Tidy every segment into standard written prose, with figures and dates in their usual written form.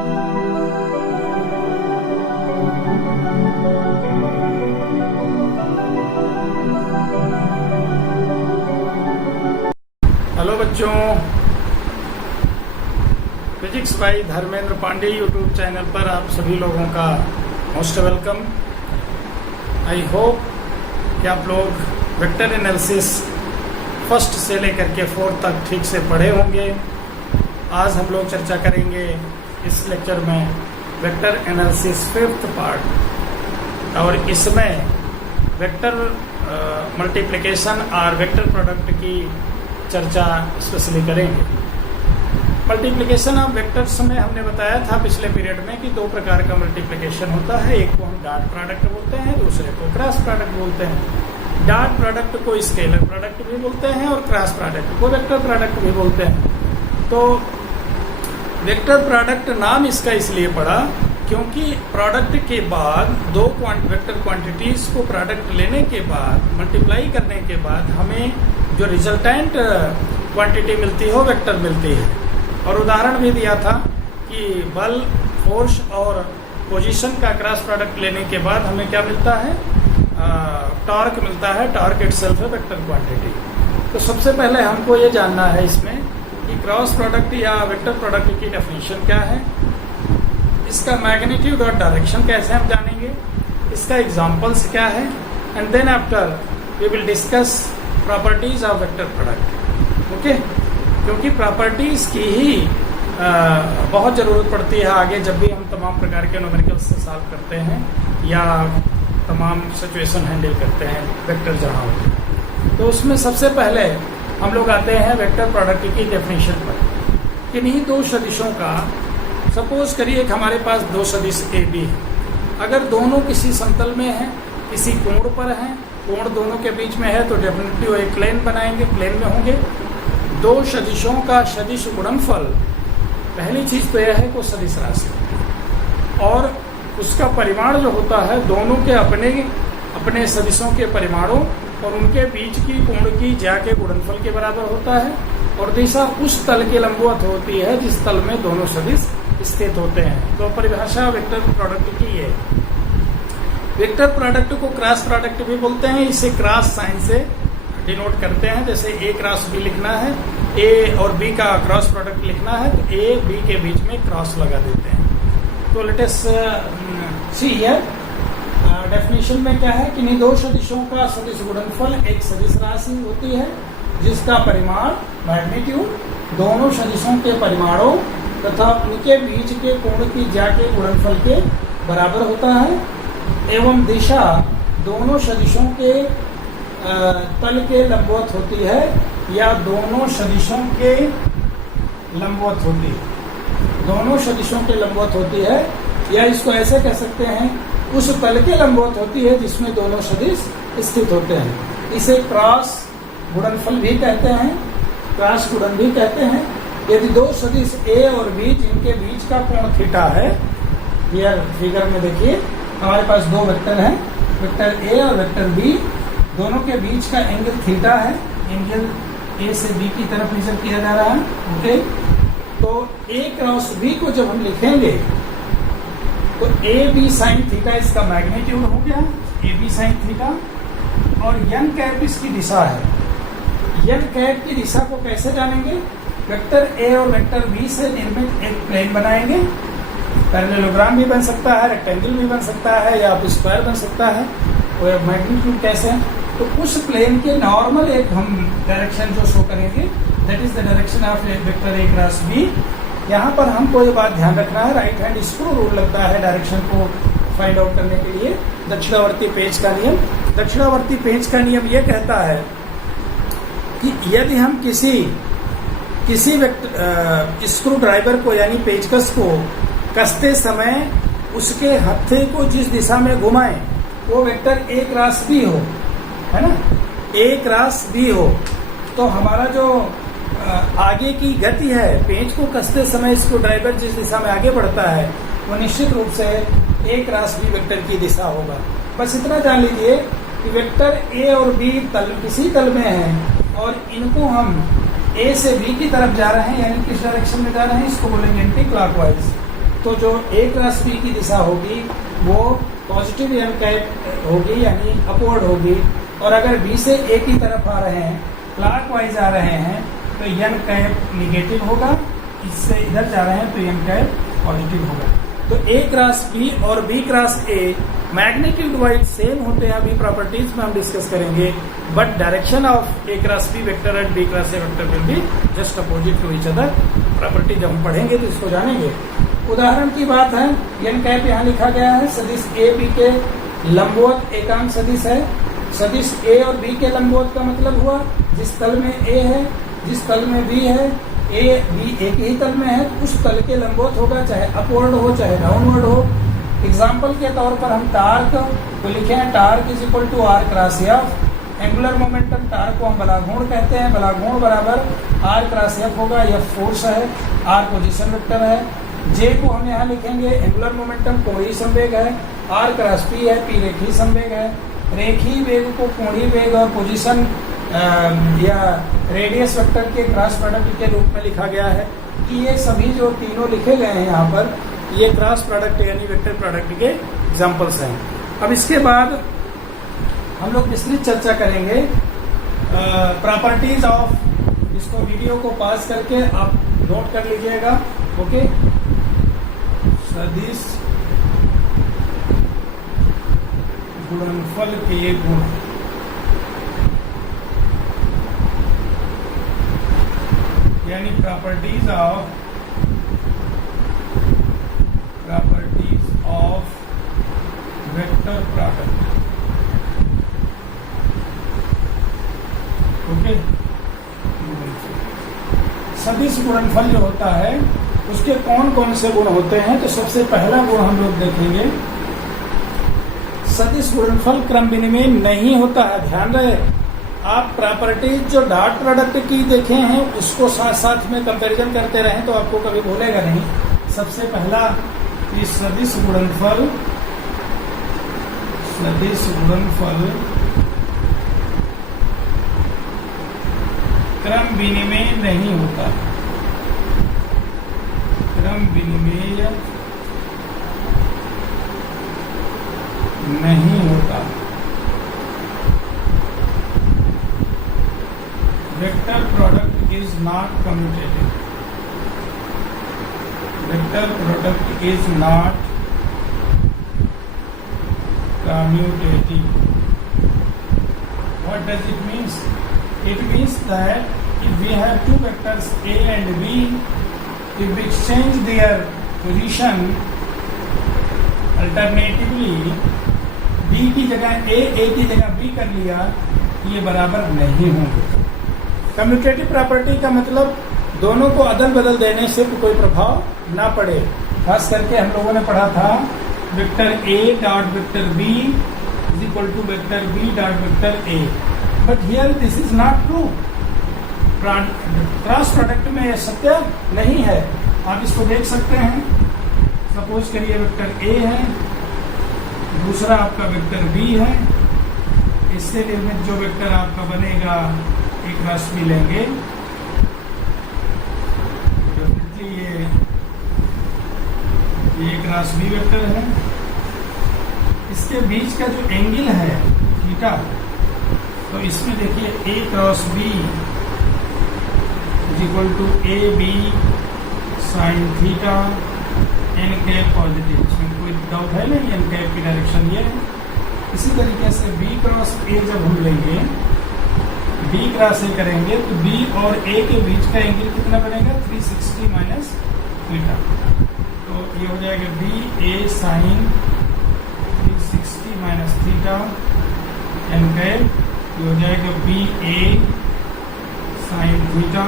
Hello बच्चों, physics by Dharmendra Pandey YouTube channel पर आप सभी लोगों का मोस्ट वेलकम। आई होप कि आप लोग वेक्टर एनालिसिस फर्स्ट से लेकर के फोर्थ तक ठीक से पढ़े होंगे। आज हम लोग चर्चा करेंगे इस लेक्चर में वेक्टर एनालिसिस फिफ्थ पार्ट, और इसमें वेक्टर मल्टीप्लिकेशन और वेक्टर प्रोडक्ट की चर्चा स्पेशली करेंगे। मल्टीप्लिकेशन ऑफ वेक्टर्स में हमने बताया था पिछले पीरियड में कि दो प्रकार का मल्टीप्लिकेशन होता है। एक को हम डॉट प्रोडक्ट बोलते हैं, दूसरे को क्रॉस प्रोडक्ट बोलते हैं। डॉट प्रोडक्ट को स्केलर प्रोडक्ट भी बोलते हैं और क्रॉस प्रोडक्ट को वेक्टर प्रोडक्ट भी बोलते हैं। तो वेक्टर प्रोडक्ट नाम इसका इसलिए पड़ा क्योंकि प्रोडक्ट के बाद दो वेक्टर क्वांटिटीज को प्रोडक्ट लेने के बाद मल्टीप्लाई करने के बाद हमें जो रिजल्टेंट क्वांटिटी मिलती है वो वेक्टर मिलती है। और उदाहरण भी दिया था कि बल, फोर्स और पोजीशन का क्रॉस प्रोडक्ट लेने के बाद हमें क्या मिलता है, टॉर्क मिलता है। टॉर्क इटसेल्फ है वेक्टर क्वांटिटी। तो सबसे पहले हमको ये जानना है इसमें कि क्रॉस प्रोडक्ट या वेक्टर प्रोडक्ट की डेफिनेशन क्या है, इसका मैग्नीट्यूड और डायरेक्शन कैसे हम जानेंगे, इसका एग्जांपल्स क्या है, and then after we will discuss properties of vector product. Okay, क्योंकि प्रॉपर्टीज की ही बहुत ज़रूरत पड़ती है आगे जब भी हम तमाम प्रकार के न्यूमेरिकल्स से सॉल्व करते हैं या तमाम सिचुएशन हैंडल करते हैं वेक्टर जहाँ होते। तो उसमें सबसे पहले हम लोग आते हैं वेक्टर प्रोडक्ट की डेफिनेशन पर। किन्हीं दो सदिशों का, सपोज करिए कि हमारे पास दो सदिश ए बी है। अगर दोनों किसी समतल में हैं, किसी कोण पर हैं, कोण दोनों के बीच में है, तो डेफिनेटली वो एक प्लेन बनाएंगे, प्लेन में होंगे। दो सदिशों का सदिश गुणनफल, पहली चीज तो यह है कि सदिश राशि और उसका परिमाण जो होता है दोनों के अपने सदिशों के परिमाणों और उनके बीच की कोण की ज्या के गुणनफल के बराबर होता है। और दिशा उस तल के लंबवत होती है जिस तल में दोनों सदिश स्थित होते हैं। तो परिभाषा वेक्टर प्रोडक्ट की है। वेक्टर प्रोडक्ट को क्रॉस प्रोडक्ट भी बोलते हैं। इसे क्रॉस साइन से डिनोट करते हैं। जैसे ए क्रॉस बी लिखना है, ए और बी का क्रॉस प्रोडक्ट लिखना है तो ए बी के बीच में क्रॉस लगा देते हैं। तो let us see here definition में क्या है कि इन दो सदिशों का सदिश गुणनफल एक सदिश राशि होती है जिसका परिमाण मैग्नीट्यूड दोनों सदिशों के परिमाणों तथा उनके बीच के कोण की ज्या के गुणनफल के बराबर होता है, एवं दिशा दोनों सदिशों के तल के लंबवत होती है या दोनों सदिशों के लंबवत होती है। दोनों सदिशों के लंबवत होती है, या इसको ऐसे कह सकते हैं उस तल के लंबवत होती है जिसमें दोनों सदिश स्थित होते हैं। इसे क्रॉस गुणनफल भी कहते हैं, क्रॉस गुणन भी कहते हैं। यदि दो सदिश ए और बी जिनके बीच का कोण थीटा है, यह फिगर में देखिए हमारे पास दो वेक्टर हैं, वेक्टर ए और वेक्टर बी, दोनों के बीच का एंगल थीटा है। एंगल ए से बी की तरफ मेजर किया जा रहा है। ओके, तो ए क्रॉस बी को जब हम लिखेंगे तो ए बी साइन थीटा इसका मैग्नीट्यूड हो गया, ए बी साइन थीटा, और एन कैप इसकी दिशा है। एन कैप की दिशा को कैसे जानेंगे, वेक्टर ए और वेक्टर बी से निर्मित एक प्लेन बनाएंगे। पैरेललोग्राम भी बन सकता है, रेक्टेंगल भी बन सकता है, या आप स्क्वायर बन सकता है। और मैग्नीट्यूड कैसे, तो उस प्लेन के नॉर्मल एक हम डायरेक्शन जो शो करेंगे, that is the direction of vector A cross B. यहाँ पर हमको ये बात ध्यान रखना है, राइट हैंड स्क्रू रूल लगता है डायरेक्शन को फाइंड आउट करने के लिए। दक्षिणावर्ती पेंच का नियम, दक्षिणावर्ती पेंच का नियम ये कहता है कि यदि हम किसी स्क्रू ड्राइवर को यानी पेचकस को कसते समय उसके हत्थे को जिस दिशा में घुमाएं वो वेक्टर ए क्रॉस बी हो, है ना, ए क्रॉस बी हो, तो हमारा जो आगे की गति है पेंच को कसते समय स्क्रू ड्राइवर जिस दिशा में आगे बढ़ता है वो निश्चित रूप से ए क्रॉस बी वेक्टर की दिशा होगा। बस इतना जान लीजिए कि वेक्टर ए और बी किसी तल में है और इनको हम ए से बी की तरफ जा रहे हैं, यानी किस डायरेक्शन में जा रहे हैं, इसको बोलेंगे एंटी क्लॉकवाइज। तो जो ए क्रॉस बी की दिशा होगी वो पॉजिटिव एन कैप होगी, यानी अपवर्ड होगी। और अगर बी से ए की तरफ आ रहे हैं, क्लॉकवाइज आ रहे हैं, तो एन कैप निगेटिव होगा। इससे इधर जा रहे हैं तो एन कैप पॉजिटिव होगा। तो ए क्रॉस बी और B cross A magnitude wise same होते हैं, अभी प्रॉपर्टीज में हम डिस्कस करेंगे, but direction of A cross B vector and B cross A vector will be just opposite to each other. Property जब हम पढ़ेंगे तो इसको जानेंगे। उदाहरण की बात है, एन कैप यहाँ लिखा गया है, सदिश ए बी के लंबवत एकांक सदिश है। सदिश ए और बी के लंबवत का मतलब हुआ जिस तल में ए है, जिस तल में बी है, ए बी एक ही तल में है, तो उस तल के लंबवत होगा, चाहे अपवर्ड हो चाहे डाउनवर्ड हो। एग्जाम्पल के तौर पर हम टार्क को लिखे हैं, torque is equal to R cross F. Angular momentum torque को हम बलाघूर्ण कहते हैं, बलाघूर्ण बराबर आर क्रॉस एफ होगा। एफ फोर्स है, आर पोजीशन वेक्टर है। जे को हम यहाँ लिखेंगे, एंगुलर मोमेंटम कोणीय संवेग है, आर क्रॉस पी है, पी रेखीय संवेग है। रेखीय वेग को कोणीय वेग और पोजीशन या रेडियस वेक्टर के क्रॉस प्रोडक्ट के रूप में लिखा गया है। कि ये सभी जो तीनों लिखे गए हैं यहाँ पर, ये क्रॉस प्रोडक्ट यानी वेक्टर प्रोडक्ट के एग्जाम्पल्स हैं। अब इसके बाद हम लोग विस्तृत चर्चा करेंगे प्रॉपर्टीज ऑफ, इसको वीडियो को पास करके आप नोट कर लीजिएगा, ओके। सदिश गुणनफल के गुण, यानी properties of vector product, okay. सदिश गुणनफल जो होता है उसके कौन कौन से गुण होते हैं, तो सबसे पहला गुण हम लोग देखेंगे, सदिश गुणनफल क्रम विनिमय नहीं होता है। ध्यान रहे, आप प्रॉपर्टीज जो डॉट प्रोडक्ट की देखे हैं उसको साथ साथ में कंपैरिजन करते रहें तो आपको कभी भूलेगा नहीं। सबसे पहला इस सदिश गुणनफल क्रम विनिमय नहीं होता, क्रम विनिमय नहीं होता। Vector product is not commutative, vector product is not commutative. What does it mean? It means that if we have two vectors A and B, if we exchange their position alternatively, B की जगह A की जगह B कर लिया, ये बराबर नहीं होंगे। कम्यूटेटिव प्रॉपर्टी का मतलब दोनों को अदल बदल देने से कोई प्रभाव ना पड़े। खास करके हम लोगों ने पढ़ा था vector A dot vector B is equal to vector B dot vector A, but here this is not true. Cross product में यह सत्य नहीं है। आप इसको देख सकते हैं, सपोज करिए वेक्टर A है, दूसरा आपका वेक्टर B है, इससे निर्मित जो वेक्टर आपका बनेगा A क्रॉस B लेंगे, ये क्रॉस बी वेक्टर है। इसके बीच का जो एंगल है थीटा, तो इसमें देखिए A cross B is equal to A B sine theta n cap positive. इसमें कोई डाउट है नहीं, एन कैप की डायरेक्शन ये है। इसी तरीके से बी क्रॉस ए जब हम लेंगे, बी क्रॉस ए करेंगे तो बी और ए के बीच का एंगल कितना बनेगा, 360 माइनस थीटा। तो ये हो जाएगा B A sine 360 minus theta n cap, ये हो जाएगा B A sine theta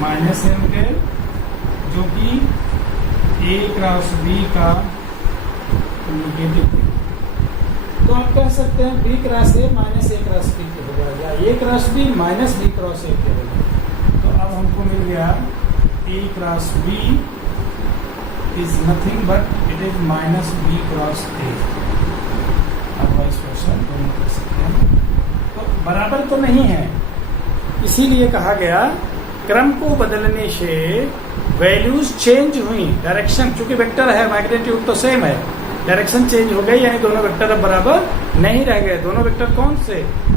minus n cap, जो कि ए क्रॉस बी का निगेटिव है। तो आप कह सकते हैं B cross A minus A cross B के हो जाएगा, या A cross B minus B cross A के हो जाएगा। तो अब हमको मिल गया A cross B is nothing but it is minus b cross a। अब वाइस वर्सा दोनों कर सकते हैं, तो बराबर तो नहीं है, इसीलिए कहा गया क्रम को बदलने से वैल्यूज चेंज हुई, डायरेक्शन चूंकि वेक्टर है, मैग्नीट्यूड तो सेम है, डायरेक्शन चेंज हो गई, यानी दोनों वेक्टर अब बराबर नहीं रह गए। दोनों वेक्टर कौन से,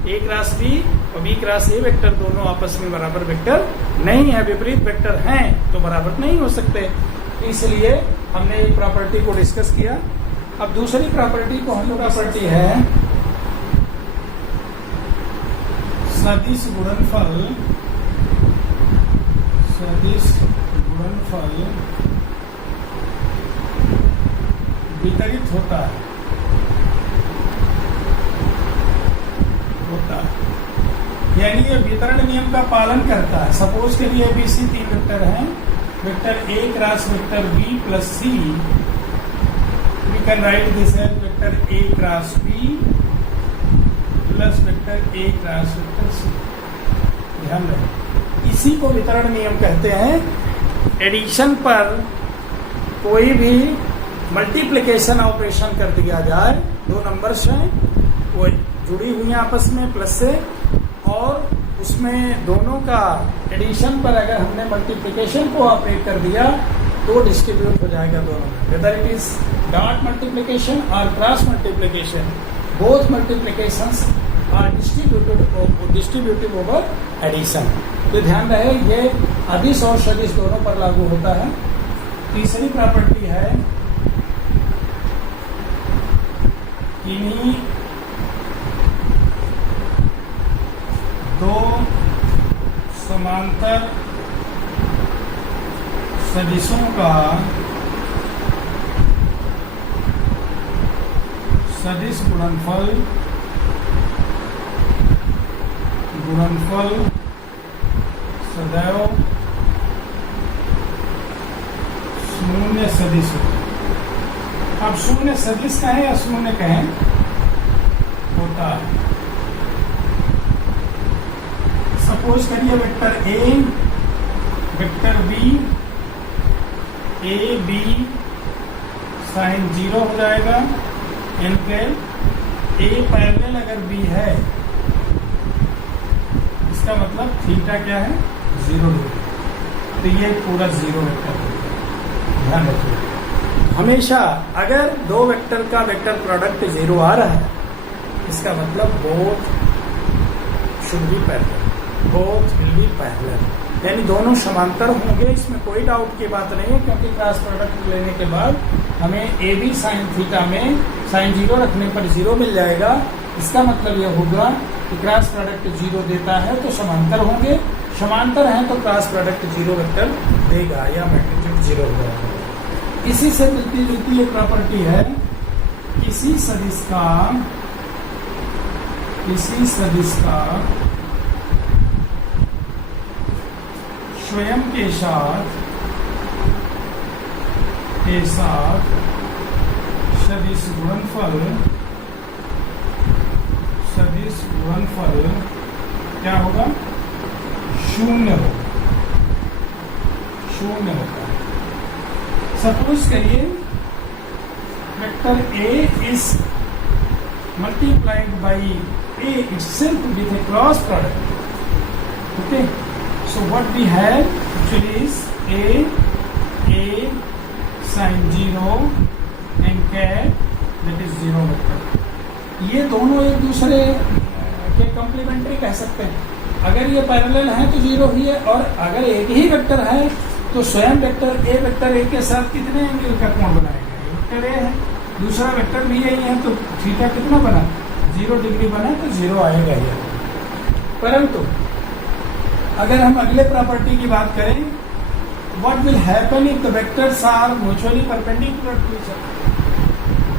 ए क्रॉस बी और बी क्रॉस ए वेक्टर दोनों आपस में बराबर वेक्टर नहीं है, विपरीत वेक्टर हैं तो बराबर नहीं हो सकते। इसलिए हमने एक प्रॉपर्टी को डिस्कस किया। अब दूसरी प्रॉपर्टी को हम प्रॉपर्टी है सदिश गुणनफल, सदिश गुणनफल वितरित होता है, यानी ये वितरण नियम का पालन करता है। सपोज के लिए ABC 3 वेक्टर हैं, vector A cross vector B plus C, we can write this as vector A cross B plus vector A cross vector C। ध्यान रखें, इसी को वितरण नियम कहते हैं। एडिशन पर कोई भी मल्टीप्लिकेशन ऑपरेशन कर दिया जाए, दो नंबर्स हैं वो जुड़ी हुई हैं आपस में प्लस से, और उसमें दोनों का एडिशन पर अगर हमने मल्टीप्लिकेशन को ऑपरेट कर दिया तो डिस्ट्रीब्यूट हो जाएगा दोनों में, whether it is dot multiplication और cross multiplication, both multiplications are distributive over addition. तो ध्यान रहे ये अदिश और सदिश दोनों पर लागू होता है। तीसरी प्रॉपर्टी है इन्हीं दो समांतर सदिशों का सदिश गुणनफल सदैव शून्य सदिश होता है। अब शून्य सदिश कहें या शून्य कहें होता है। सपोज करिए vector A, vector B, A B sine 0 हो जाएगा, इनके A पैरेलल अगर B है इसका मतलब थीटा क्या है, 0 डिग्री, तो ये पूरा 0 वेक्टर होगा। ध्यान रखिए हमेशा अगर दो वेक्टर का वेक्टर प्रोडक्ट 0 आ रहा है इसका मतलब both should be parallel, both will be parallel, यानी दोनों समांतर होंगे, इसमें कोई डाउट की बात नहीं है। क्योंकि क्रॉस प्रोडक्ट लेने के बाद हमें ए बी साइन थीटा में साइन 0 रखने पर 0 मिल जाएगा। इसका मतलब यह होगा कि क्रॉस प्रोडक्ट 0 देता है तो समांतर होंगे, समांतर हैं तो क्रॉस प्रोडक्ट 0 वेक्टर देगा या मैग्नीट्यूड 0 हो जाएगा। इसी से मिलती जुलती एक प्रॉपर्टी है, किसी सदिश का स्वयं के साथ सदिश गुणनफल क्या होगा, शून्य होगा। सपोज करिए vector A is multiplied by A itself with a cross product. Okay, so what we have actually is A sin 0 and cat that is 0 vector. ये दोनों एक दूसरे के कॉम्प्लीमेंट्री कह सकते हैं। अगर ये पैरेलल है तो 0 ही है, और अगर एक ही वेक्टर है तो स्वयं वेक्टर A के साथ कितने एंगल का कोण बनाएगा, वेक्टर A है, दूसरा वेक्टर भी यही है, तो थीटा कितना बना, 0 डिग्री बना, तो 0 आएगा ही। परंतु अगर हम अगले प्रॉपर्टी की बात करें, what will happen if the vectors are mutually perpendicular to each other.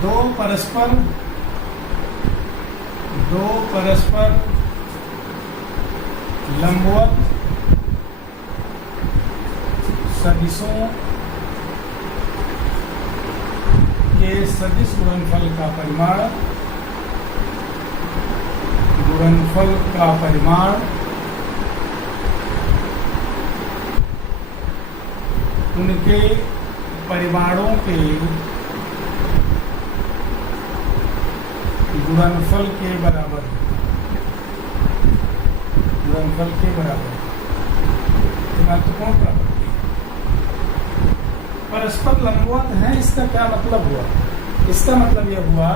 दो परस्पर लंबवत सदिशों के सदिश गुणनफल का परिमाण उनके परिमाणों के गुणनफल के बराबर महत्वपूर्ण प्रॉपर्टी। परस्पर लंबवत हैं, इसका क्या मतलब हुआ? इसका मतलब यह हुआ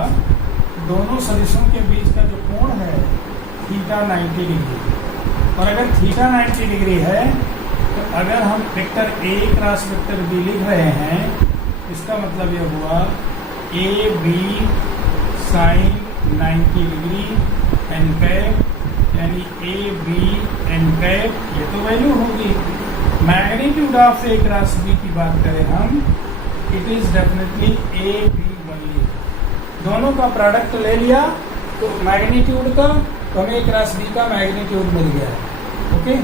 दोनों सदिशों के बीच का जो कोण है थीटा 90 डिग्री, और अगर थीटा 90 डिग्री है तो अगर हम vector A cross vector B लिख रहे हैं, इसका मतलब यह हुआ A B sine 90 degree n cap, यानी ए बी एन कैप, ये तो वैल्यू होगी। Magnitude of A cross B की बात करें हम, it is definitely A B only. दोनों का प्रोडक्ट ले लिया तो मैग्नीट्यूड का, तो हमें ए क्रॉस बी का मैग्नीट्यूड मिल गया, ओके।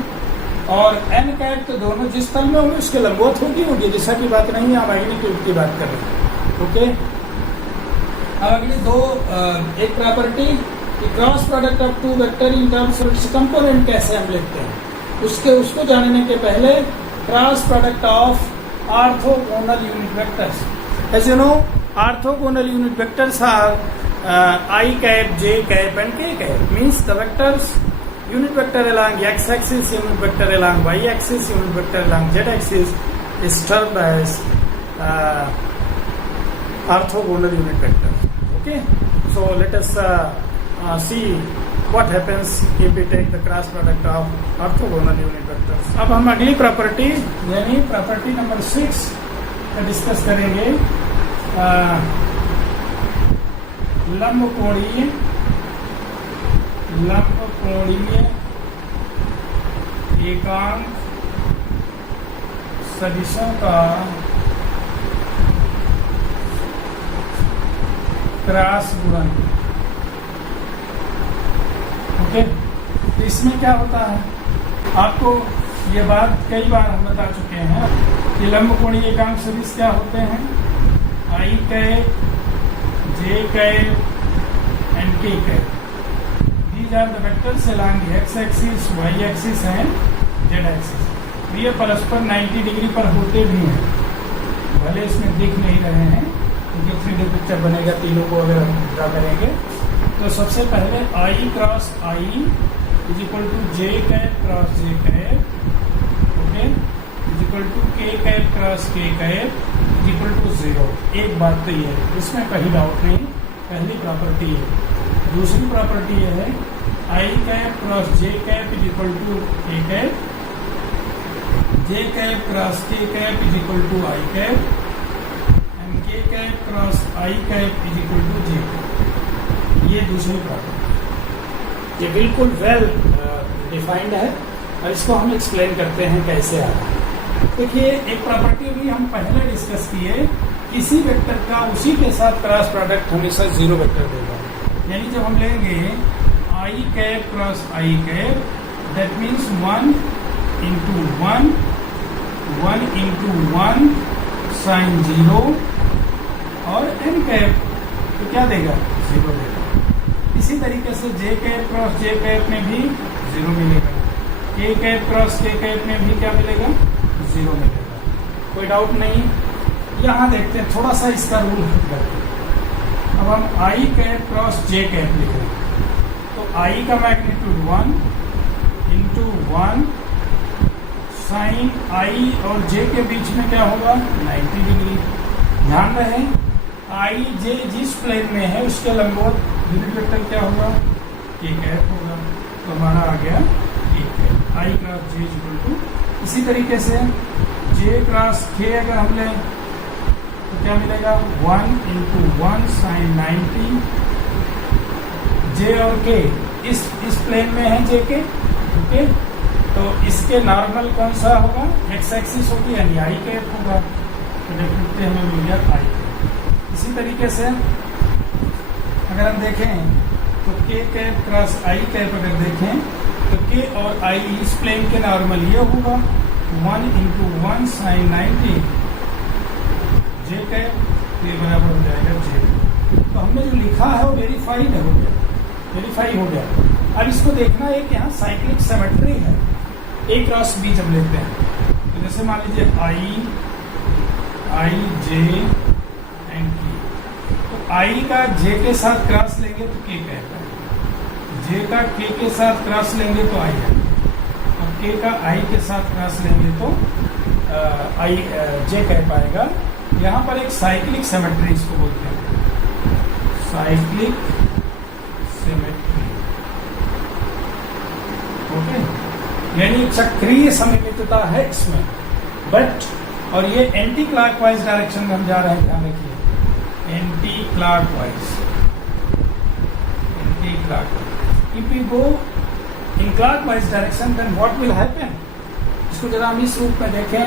और एन कैप तो दोनों जिस तल में होंगे उसके लंबवत होगी, जैसा की बात नहीं है, मैग्नीट्यूड की बात कर रहे हैं, ओके। अब अगली दो एक property, cross product of two vector in terms of its component कैसे हम लिखते हैं, उसको जानने के पहले cross product of orthogonal unit vectors. As you know, orthogonal unit vectors are I cap, J cap and K cap, means the vectors unit vector along x axis, unit vector along y axis, unit vector along z axis is termed as orthogonal unit vector, okay. So let us see what happens if we take the cross product of orthogonal unit vectors. अब हम अगली property यानी property number 6 का discuss करेंगे, लंबकोणीय एकांक सदिशों का cross गुणन, okay. तो इसमें क्या होता है, आपको ये बात कई बार हम बता चुके हैं कि लंबकोणीय एकांक सदिश क्या होते हैं, आई cap, J cap and K cap. These are the vectors along the x axis, y axis and z axis. ये परस्पर 90 डिग्री पर होते भी हैं, भले इसमें दिख नहीं रहे हैं क्योंकि 3D पिक्चर बनेगा तीनों को अगर हम ड्रा करेंगे। तो सबसे पहले I cross I is equal to J cap cross J cap, okay, is equal to K cap cross K cap equal to 0। एक बात तो ये है, इसमें कहीं डाउट नहीं, पहली प्रॉपर्टी है। दूसरी प्रॉपर्टी ये है I cap cross J cap is equal to K cap, J cap cross K cap is equal to I cap and K cap cross I cap is equal to J cap. ये दूसरी property, ये बिल्कुल well defined है और इसको हम explain करते हैं कैसे आ रहा है। देखिए, एक प्रॉपर्टी भी हम पहले डिस्कस किए, किसी वेक्टर का उसी के साथ क्रॉस प्रोडक्ट हमेशा 0 वेक्टर देगा। यानी जब हम लेंगे I cap cross I cap, that means 1 into 1, 1 into 1 sine 0 और एन कैप तो क्या देगा, 0 देगा। इसी तरीके से जे कैप क्रॉस जे कैप में भी 0 मिलेगा, के कैप क्रॉस के कैप में भी क्या मिलेगा, 0 मिलेगा, कोई डाउट नहीं। यहाँ देखते हैं थोड़ा सा इसका रूल हट करके, अब हम आई कैप क्रॉस जे कैप लिख रहे हैं, तो आई का मैग्नीट्यूड 1 into 1 साइन आई और जे के बीच में क्या होगा, 90 डिग्री। ध्यान रहे आई जे जिस प्लेन में है उसके लंबवत यूनिट वेक्टर क्या होगा, के कैप होगा, तो हमारा आ गया K cap, I cross J equal to. इसी तरीके से जे क्रॉस के अगर हम लें तो क्या मिलेगा, 1 into 1 साइन 90, जे और के इस प्लेन में है जे के, ओके, तो इसके नॉर्मल कौन सा होगा, एक्स एक्सिस होगी यानी आई कैप होगा, तो डेफिनेटली हमें मिल गया आई कैप। इसी तरीके से अगर हम देखें तो के कैप क्रॉस आई कैप अगर देखें तो के और आई इस प्लेन के नॉर्मल ये होगा, 1 into 1 साइन 90 जे कैप, तो ये बराबर हो जाएगा जे। तो हमने जो लिखा है वो वेरीफाई हो गया। अब इसको देखना है कि यहाँ साइक्लिक सिमेट्री है, ए क्रॉस बी जब लेते हैं तो जैसे मान लीजिए आई जे एंड के, तो आई का जे के साथ क्रॉस लेंगे तो के कैप आएगा, जे का के साथ क्रॉस लेंगे तो आई आएगा, और के का आई के साथ क्रॉस लेंगे तो आई जे कैप आएगा। यहाँ पर एक साइक्लिक सिमेट्री इसको बोलते हैं, साइक्लिक सिमेट्री। ओके, यानी चक्रीय सममितता है इसमें, बट और ये एंटी क्लॉकवाइज डायरेक्शन में हम जा रहे हैं, ध्यान रखिए, anti clockwise. If we go in clockwise direction, then what will happen? इसको जरा हम इस रूप में देखें।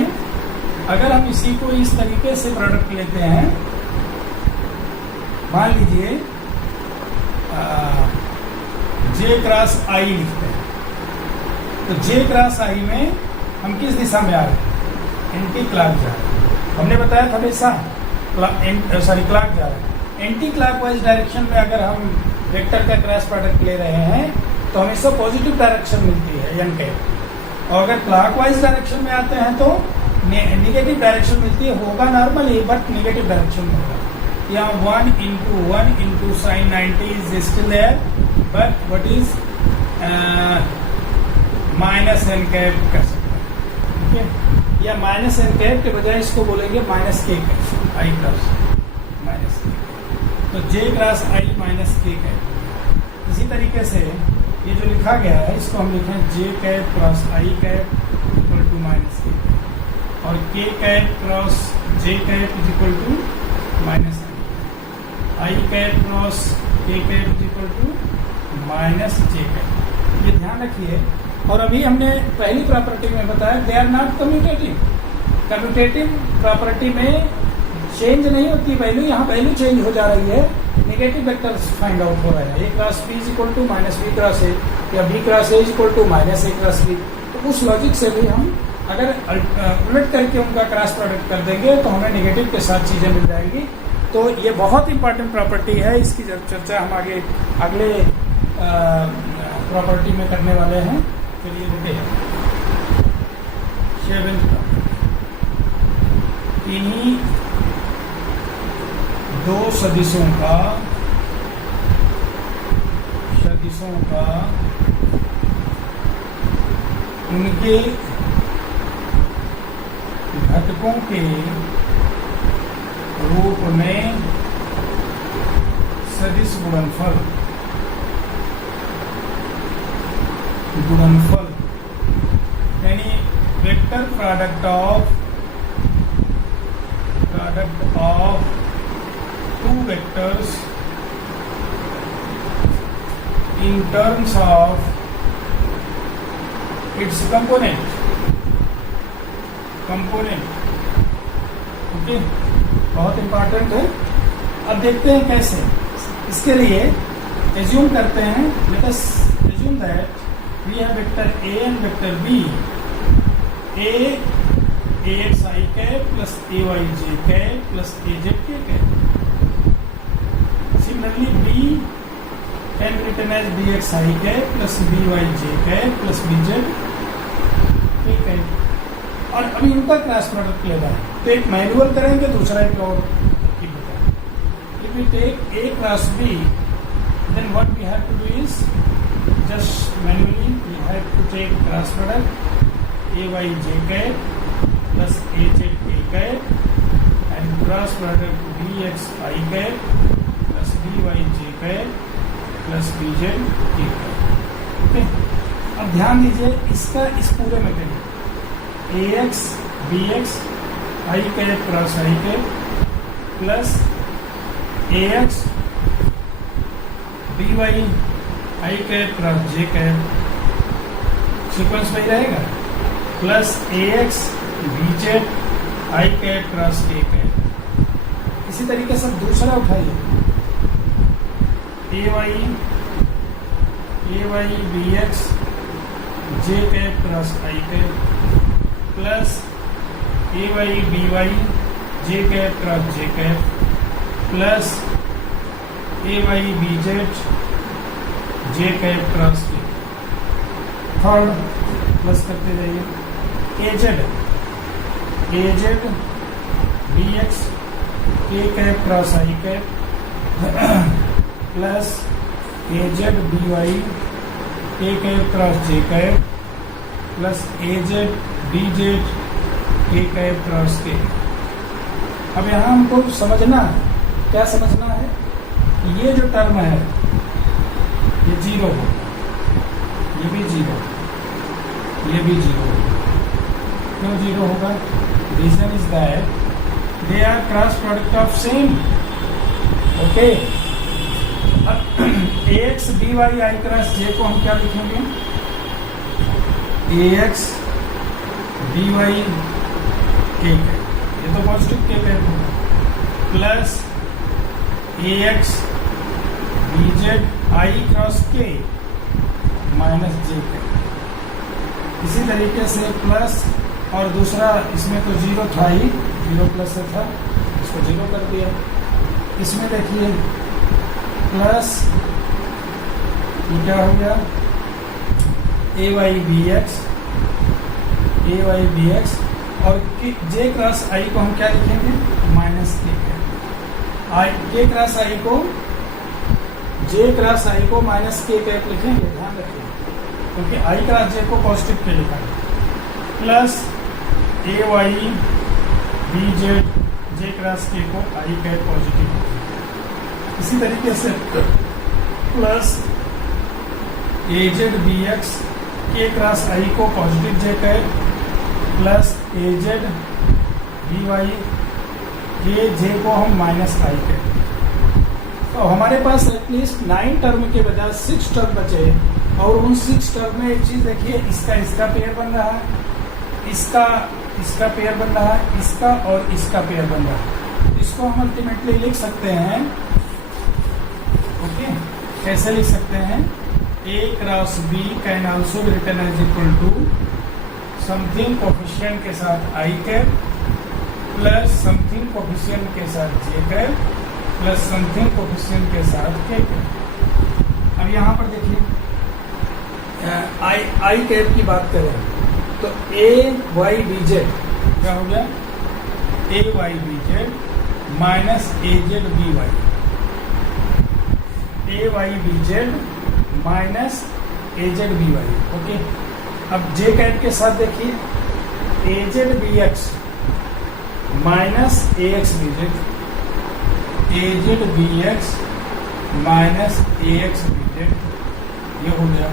अगर हम इसी को इस तरीके से प्रोडक्ट लेते हैं, मान लीजिए J क्रॉस I लिखते हैं, तो J क्रॉस I में हम किस दिशा में आ रहे हैं? एंटी क्लॉक जा रहे हैं। हमने बताया था हमेशा क्लॉक जा रहे हैं। एंटी क्लॉकवाइज डायरेक्शन में अगर हम वेक्टर का क्रॉस प्रोडक्ट ले रहे हैं तो हमेशा पॉजिटिव डायरेक्शन मिलती है एन कैप, और अगर क्लॉकवाइज डायरेक्शन में आते हैं तो नेगेटिव डायरेक्शन मिलती है। होगा नॉर्मली, बट नेगेटिव डायरेक्शन में होगा। यहाँ 1 into sin 90 is still there, but what is minus n cap कर सकते हैं। ठीक है, या माइनस एन कैप के बजाय इसको बोलेंगे माइनस के कैप, आई क्रॉस माइनस के, तो J क्रॉस I माइनस के कैप। इसी तरीके से ये जो लिखा गया है इसको हम लिखें J cap cross I cap equal to minus K, और K cap cross J cap is equal to minus I cap cross K cap is equal to minus J cap. ये ध्यान रखिए। और अभी हमने पहली प्रॉपर्टी में बताया they are not commutative. Commutative property में चेंज नहीं होती वैल्यू, यहाँ वैल्यू चेंज हो जा रही है, नेगेटिव वेक्टर्स फाइंड आउट हो रहे हैं। A cross B is equal to minus B cross A, या B cross A is equal to minus A cross B. तो उस लॉजिक से भी हम अगर उलट करके उनका क्रॉस प्रोडक्ट कर देंगे तो हमें नेगेटिव के साथ चीजें मिल जाएंगी। तो ये बहुत इंपॉर्टेंट प्रॉपर्टी है, इसकी चर्चा हम आगे अगले प्रॉपर्टी में करने वाले हैं। चलिए देखते हैं इन्हीं दो सदिशों का उनके घटकों के रूप में सदिश गुणनफल यानी vector product of two vectors in terms of its component। Okay, बहुत इंपॉर्टेंट है। अब देखते हैं कैसे। इसके लिए एज्यूम करते हैं, let us assume that we have vector A and vector B, A AXI cap plus AYJ cap plus AZ cap. Similarly, B can be written as BXI cap plus BYJ cap plus BZ cap. और अभी इनका cross product लेना है, तो एक manual करेंगे, दूसरा एक और बताएंगे। If we take A cross B, then what we have to do is just manually we have to take cross product AYJ cap plus AZ cap and cross product BXI cap plus BYJ cap plus BZ cap. Okay, अब ध्यान दीजिए इसका इस पूरे में करिए AX BX I cap cross I cap plus AX BY I cap cross J cap, sequence में ही रहेगा, plus AX BZ I cap cross K cap. इसी तरीके से दूसरा उठाइए AY BX J cap cross I cap plus AY BY J cap cross J cap plus AY BZ J cap cross K। Third plus करते जाइए AZ BX K cap cross I cap plus AZ BY K cap cross J cap plus AZ BZ K cap cross K। अब यहाँ हमको समझना क्या समझना है कि ये जो टर्म है ये जीरो हो, ये भी जीरो, ये भी जीरो होगा। क्यों जीरो होगा? Reason is that they are cross product of same. Okay, अब ax by I cross j को हम क्या लिखेंगे? ax by k, ये तो पॉजिटिव k है, plus ax bz I cross k minus j k। इसी तरीके से प्लस, और दूसरा इसमें तो जीरो था ही, जीरो प्लस से था, इसको जीरो कर दिया। इसमें देखिए प्लस ये क्या हो गया? ए वाई बी एक्स और जे क्रॉस आई को हम क्या लिखेंगे? माइनस के क्रॉस आई को, जे क्रॉस आई को माइनस के कैप लिखेंगे, ध्यान रखिए, क्योंकि आई क्रॉस जे को पॉजिटिव पे लिखा है। प्लस ए Y B Z J cross के को आई कैप पॉजिटिव। इसी तरीके से प्लस ए जेड बी एक्स के क्रॉस आई को पॉजिटिव जे कैप, प्लस ए जेड बी वाई के जे को हम माइनस आई कैप। तो हमारे पास एटलीस्ट 9 टर्म के बजाय 6 टर्म बचे, और उन 6 टर्म में एक चीज देखिए, इसका पेयर बन रहा है, इसका पेयर बन रहा है, इसका और इसका पेयर बन रहा है। इसको हम अल्टीमेटली लिख सकते हैं, ओके, कैसे लिख सकते हैं? A cross B can also be written as equal to something coefficient के साथ I cap plus something coefficient के साथ J cap plus something coefficient के साथ K कैप। अब यहाँ पर देखिए I कैप की बात करें तो A Y B Z क्या हो गया? A Y B Z minus A Z B Y, A Y B Z minus A Z B Y. Okay, अब जे कैट के साथ देखिए A Z B X minus A X B Z, A Z B X minus A X B Z, ये हो गया।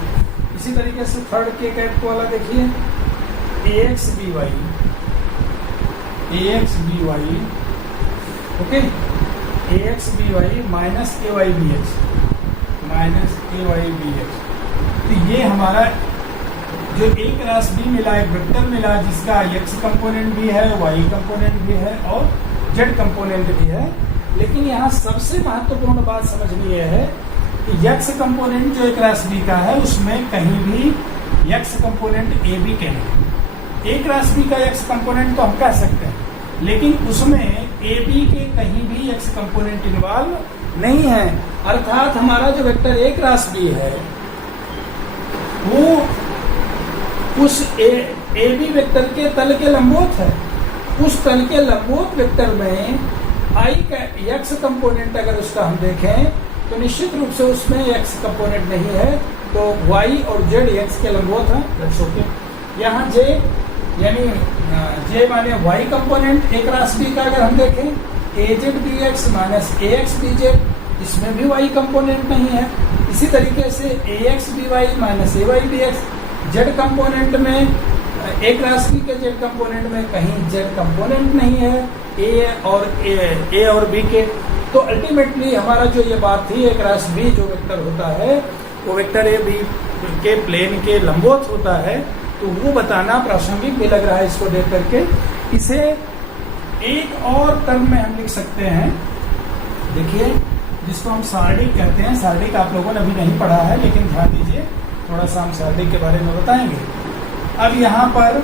इसी तरीके से थर्ड के कैट वाला देखिए ए X B Y, A X B Y, okay, A X B Y minus A Y B X, minus A Y B x. तो ये हमारा जो ए क्रॉस बी मिला, एक वेक्टर मिला जिसका एक्स कंपोनेंट भी है, वाई कंपोनेंट भी है और जेड कंपोनेंट भी है। लेकिन यहाँ सबसे महत्वपूर्ण बात समझनी यह है कि एक्स कंपोनेंट जो ए क्रॉस बी का है उसमें कहीं भी एक्स कंपोनेंट ए बी के नहीं। ए क्रॉस बी का एक्स कंपोनेंट तो हम कह सकते हैं, लेकिन उसमें ए बी के कहीं भी एक्स कंपोनेंट इन्वॉल्व नहीं है। अर्थात हमारा जो वेक्टर ए क्रॉस बी है वो उस ए बी वेक्टर के तल के लंबवत है। उस तल के लंबवत वेक्टर में आई का एक्स कंपोनेंट अगर उसका हम देखें तो निश्चित रूप से उसमें एक्स कंपोनेंट नहीं है, तो वाई और जेड एक्स के लंबवत है। That's okay. यहाँ जे यानी जे माने Y component A cross B का अगर हम देखें A Z B X minus A X B Z, इसमें भी वाई कंपोनेंट नहीं है। इसी तरीके से A X B Y minus A Y B X, Z component में ए क्रॉस बी के जेड कंपोनेंट में कहीं जेड कंपोनेंट नहीं है ए और बी के। तो अल्टीमेटली हमारा जो ये बात थी ए क्रॉस बी जो वेक्टर होता है वो वेक्टर ए बी के प्लेन के लंबवत होता है, तो वो बताना प्रासंगिक भी लग रहा है इसको देख करके। इसे एक और टर्म में हम लिख सकते हैं, देखिए, जिसको हम सार्डिक कहते हैं। सार्डिक आप लोगों ने अभी नहीं पढ़ा है, लेकिन ध्यान दीजिए, थोड़ा सा हम सार्डिक के बारे में बताएंगे। अब यहाँ पर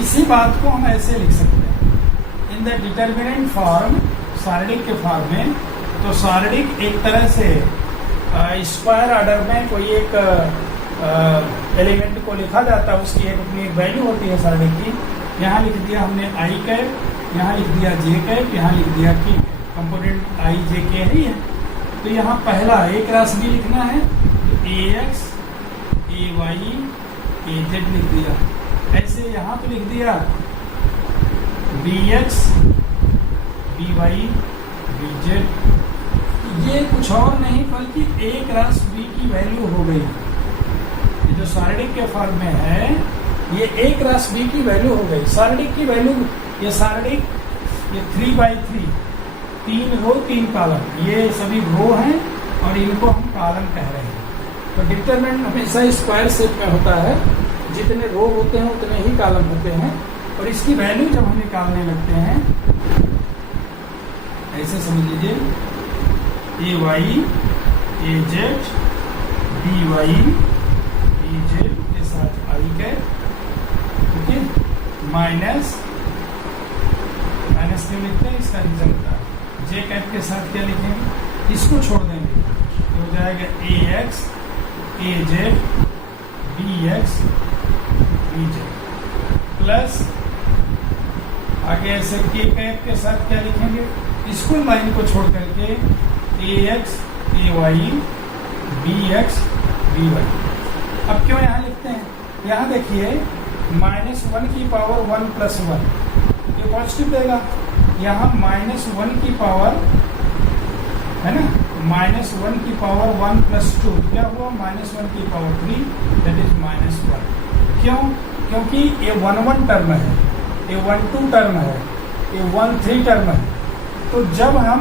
इसी बात को हम ऐसे लिख सकते हैं इन द डिटर्मिनेंट फॉर्म, सार्डिक के फॉर्म में। तो सार्डिक एक तरह से स्क्वायर ऑर्डर में कोई एक एलिमेंट को लिखा जाता है, उसकी एक अपनी वैल्यू होती है सार्डिक की। यहाँ लिख दिया हमने आई कैप, यहाँ लिख दिया जे कैप, यहाँ लिख दिया की कंपोनेंट आई जे के है। तो यहाँ पहला ए क्रॉस बी लिखना है, A X A Y A Z लिख दिया। ऐसे यहाँ पे लिख दिया B X B Y B Z, ये कुछ और नहीं बल्कि ए क्रॉस बी की वैल्यू हो गई। ये जो शारीरिक के फॉर्म में है ये ए क्रॉस बी की वैल्यू हो गई। शारीरिक की वैल्यू, ये शारीरिक, ये 3/3, 3 रो 3 कॉलम, ये सभी रो हैं और इनको हम कॉलम कह रहे हैं। तो डिटरमिनेंट हमेशा स्क्वायर शेप में होता है, जितने रो होते हैं उतने ही कॉलम होते हैं। और इसकी वैल्यू जब हम निकालने लगते हैं ऐसे समझ लीजिए, A Y A Z B Y B Z के साथ आई कैप, ओके, माइनस क्यों लिखते हैं इसका रीजन होता है। जे कैप के साथ क्या लिखेंगे, इसको छोड़ देंगे तो हो जाएगा A X A Z B X B Z, plus आगे ऐसे के कैप के साथ क्या लिखेंगे, स्कूल लाइन को छोड़ करके A X A Y B X B Y. अब क्यों यहाँ लिखते हैं, यहाँ देखिए -1 की पावर 1 + 1 ये पॉजिटिव देगा, यहाँ -1 की पावर है ना, -1 की पावर 1 + 2 क्या हुआ, -1 की पावर 3 दैट इज -1। क्यों, क्योंकि ये 1 टर्म है, ये 1 टर्म है, ये 1 टर्म है। तो जब हम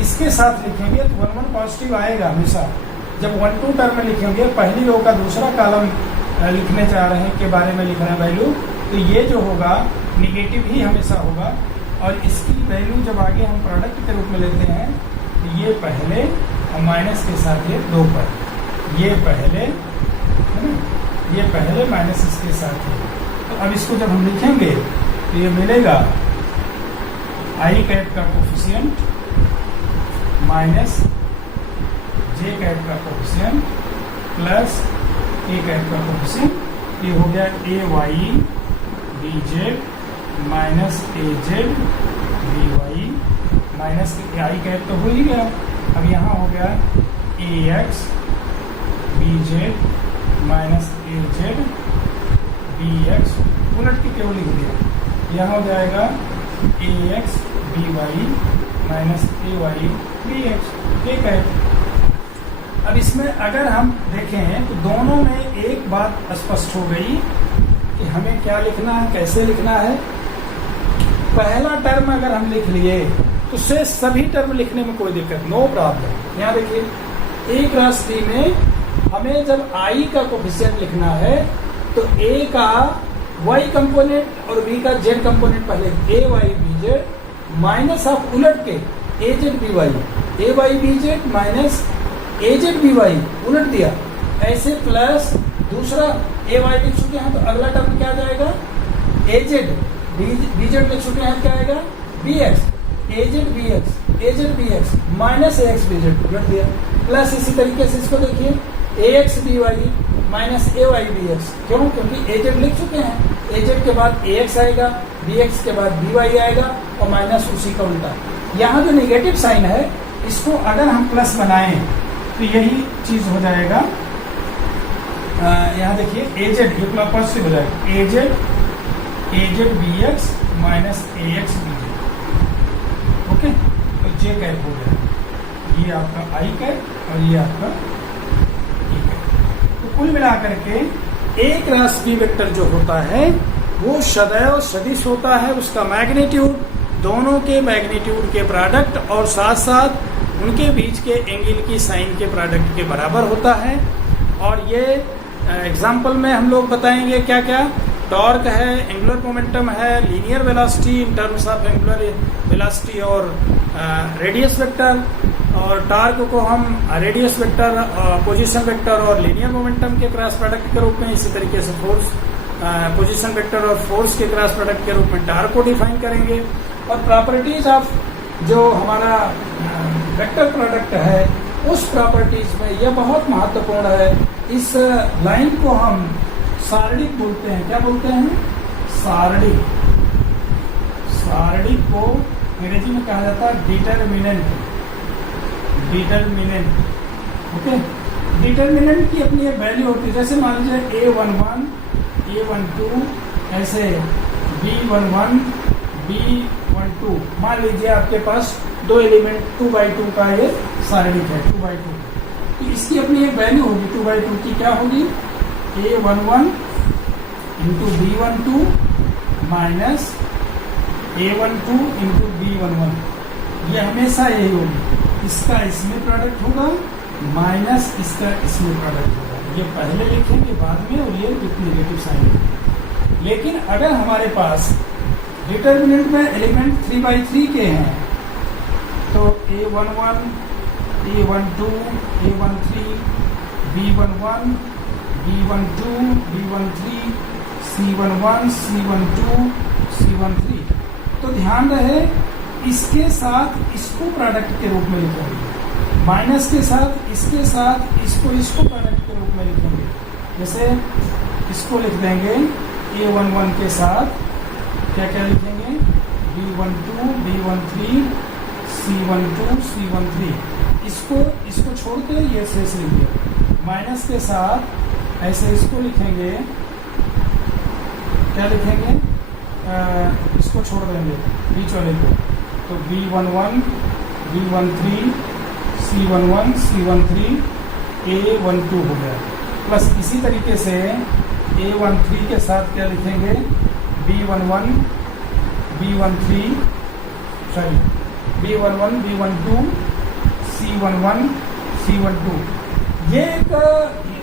इसके साथ लिखेंगे तो 1 पॉजिटिव आएगा हमेशा। जब 1 टर्म लिखेंगे, पहली रो का दूसरा कॉलम लिखने जा रहे हैं के बारे में लिख रहे हैं वैल्यू, तो ये जो होगा निगेटिव ही हमेशा होगा। और इसकी वैल्यू जब आगे हम प्रोडक्ट के रूप में लेते हैं तो ये पहले और माइनस के साथ ये 2 पर, ये पहले है ना, ये पहले माइनस इसके साथ है। तो अब इसको जब हम लिखेंगे तो ये मिलेगा आई कैप का कोफिशिएंट माइनस जे कैप का कोफिशिएंट प्लस ए कैप का कोफिशिएंट। ये हो गया ए Y B Z minus A Z B Y minus I cap तो हो ही गया। अब यहाँ हो गया ए X B Z minus A Z B x, उलट के केवल लिख दिया। यहाँ हो जाएगा A X B Y minus A Y B x, ठीक है। अब इसमें अगर हम देखें तो दोनों में एक बात स्पष्ट हो गई कि हमें क्या लिखना है, कैसे लिखना है। पहला टर्म अगर हम लिख लिए तो शेष सभी टर्म लिखने में कोई दिक्कत, नो प्रॉब्लम। यहाँ देखिए ए क्रॉस बी में हमें जब आई का कोफिशिएंट लिखना है तो ए का वाई कंपोनेंट और बी का जेड कंपोनेंट पहले A Y B Z minus of उलट के A Z B Y, A Y B Z minus A Z B Y उलट दिया ऐसे, प्लस दूसरा ए वाई लिख चुके हैं तो अगला टर्म क्या जाएगा, ए जेड बी जेड लिख चुके हैं क्या आएगा, B x A Z B x A Z B X minus A X B Z उलट दिया, प्लस इसी तरीके से इसको देखिए ए X B Y minus A Y B x. क्यों, क्योंकि ए जेड लिख चुके हैं, ए जेड के बाद ए एक्स आएगा, बी एक्स के बाद बी वाई आएगा और माइनस उसी का उल्टा। यहाँ जो निगेटिव साइन है इसको अगर हम प्लस बनाएं तो यही चीज हो जाएगा। यहाँ देखिए ए जेड ये पॉजिटिव हो जाएगा, ए Z B X minus A X B Z, okay. तो जे कैप हो गया, ये आपका आई कैप और ये आपका ई कैप। तो कुल मिलाकर के ए क्रॉस बी वेक्टर जो होता है वो सदैव सदिश होता है, उसका मैग्नीट्यूड दोनों के मैग्नीट्यूड के प्रोडक्ट और साथ साथ उनके बीच के एंगल की साइन के प्रोडक्ट के बराबर होता है। और ये एग्जाम्पल में हम लोग बताएंगे क्या क्या, टॉर्क है, एंगुलर मोमेंटम है, linear velocity in terms of angular velocity और रेडियस वेक्टर, और टॉर्क को हम रेडियस वेक्टर, पोजीशन वेक्टर और लीनियर मोमेंटम के क्रॉस प्रोडक्ट के रूप में, इसी तरीके से फोर्स, पोजीशन वेक्टर और फोर्स के क्रॉस प्रोडक्ट के रूप में टॉर्क को डिफाइन करेंगे। और प्रॉपर्टीज ऑफ जो हमारा वेक्टर प्रोडक्ट है उस प्रॉपर्टीज में यह बहुत महत्वपूर्ण है। इस लाइन को हम सारणिक बोलते हैं, क्या बोलते हैं, सारणिक। सारणिक को अंग्रेजी में कहा जाता है डिटरमिनेंट, डिटरमिनेंट, ओके। डिटरमिनेंट की अपनी एक वैल्यू होती है, जैसे मान लीजिए A11 A12 ऐसे B11 B12 2। मान लीजिए आपके पास दो एलिमेंट 2x2 का ये सारणिक है 2x2, तो इसकी अपनी एक वैल्यू होगी 2x2 की, क्या होगी a11 into b12 minus a12 into b11, ये हमेशा यही होगी। इसका इसमें प्रोडक्ट होगा माइनस इसका इसमें प्रोडक्ट होगा, ये पहले लिखेंगे बाद में, और ये नेगेटिव साइन लिखेंगे। लेकिन अगर हमारे पास डिटर्मिनेंट में एलिमेंट 3x3 के हैं तो a11 a12 a13 b11 b12 b13 c11 c12 c13, तो ध्यान रहे इसके साथ इसको प्रोडक्ट के रूप में लिखेंगे, माइनस के साथ इसको प्रोडक्ट के रूप में लिखेंगे। जैसे इसको लिख देंगे a11 के साथ क्या क्या लिखेंगे b12 b13 c12 c13, इसको छोड़ के ये शेष लिखिए। माइनस के साथ ऐसे इसको लिखेंगे, क्या लिखेंगे इसको छोड़ देंगे बीच वाले को, तो b11 b13 c11 c13 a12 हो गया। प्लस इसी तरीके से a13 के साथ क्या लिखेंगे b11 b13 sorry b11 b12 c11 c12। ये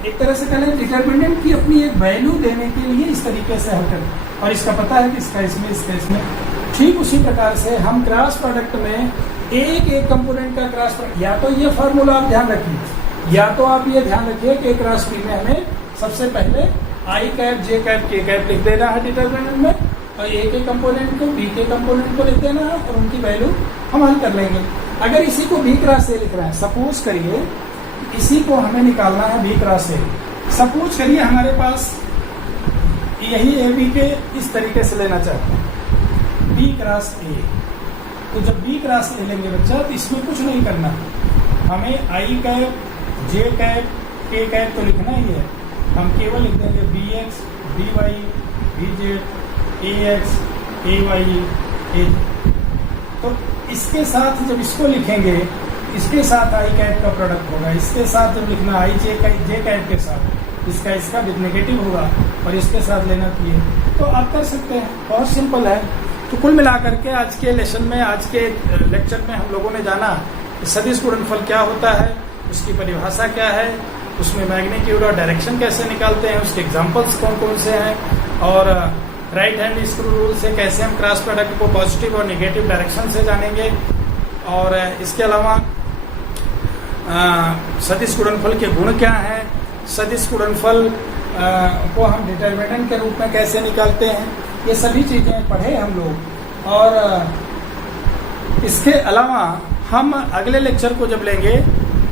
एक तरह से कहें डिटर्मिनेंट की अपनी एक वैल्यू देने के लिए इस तरीके से हरकत, और इसका पता है कि इसका इसमें। ठीक उसी प्रकार से हम क्रॉस प्रोडक्ट में एक कंपोनेंट का क्रॉस प्रोडक्ट, या तो ये फॉर्मूला आप ध्यान रखिए, या तो आप ये ध्यान रखिए कि क्रॉस बी में हमें सबसे पहले आई cap J cap K cap लिख देना है डिटर्मिनेंट में, और ए के कंपोनेंट को बी के कंपोनेंट को लिख देना है, और उनकी वैल्यू हम हल कर लेंगे। अगर इसी को बी क्रॉस ए लिख रहे हैं, सपोज करिए इसी को हमें निकालना है बी क्रॉस ए, सपोज करिए हमारे पास यही ए बी के इस तरीके से लेना चाहते हैं बी क्रॉस ए, तो जब बी क्रॉस ए लेंगे बच्चा तो इसमें कुछ नहीं करना, हमें I cap J cap K cap तो लिखना ही है, हम केवल लिख देंगे B X B Y B Z A X A Y A. तो इसके साथ जब इसको लिखेंगे, इसके साथ आई कैप का प्रोडक्ट होगा, इसके साथ जब लिखना आई जे कैप के साथ इसका नेगेटिव होगा, और इसके साथ लेना चाहिए, तो आप कर सकते हैं, बहुत सिंपल है। तो कुल मिलाकर के आज के लेसन में, आज के लेक्चर में हम लोगों ने जाना कि सदिश गुणनफल क्या होता है, उसकी परिभाषा क्या है, उसमें मैग्नीट्यूड और डायरेक्शन कैसे निकालते हैं, उसके एग्जांपल्स कौन कौन से हैं, और राइट हैंड स्क्रू रूल से कैसे हम क्रॉस प्रोडक्ट को पॉजिटिव और नेगेटिव डायरेक्शन से जानेंगे, और इसके अलावा सदिश गुणनफल के गुण क्या हैं, सदिश गुणनफल को हम डिटर्मिनेंट के रूप में कैसे निकालते हैं, ये सभी चीज़ें पढ़े हम लोग। और इसके अलावा हम अगले लेक्चर को जब लेंगे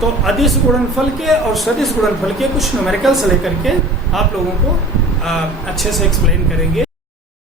तो अदिश गुणनफल के और सदिश गुणनफल के कुछ न्यूमेरिकल्स लेकर के आप लोगों को अच्छे से एक्सप्लेन करेंगे।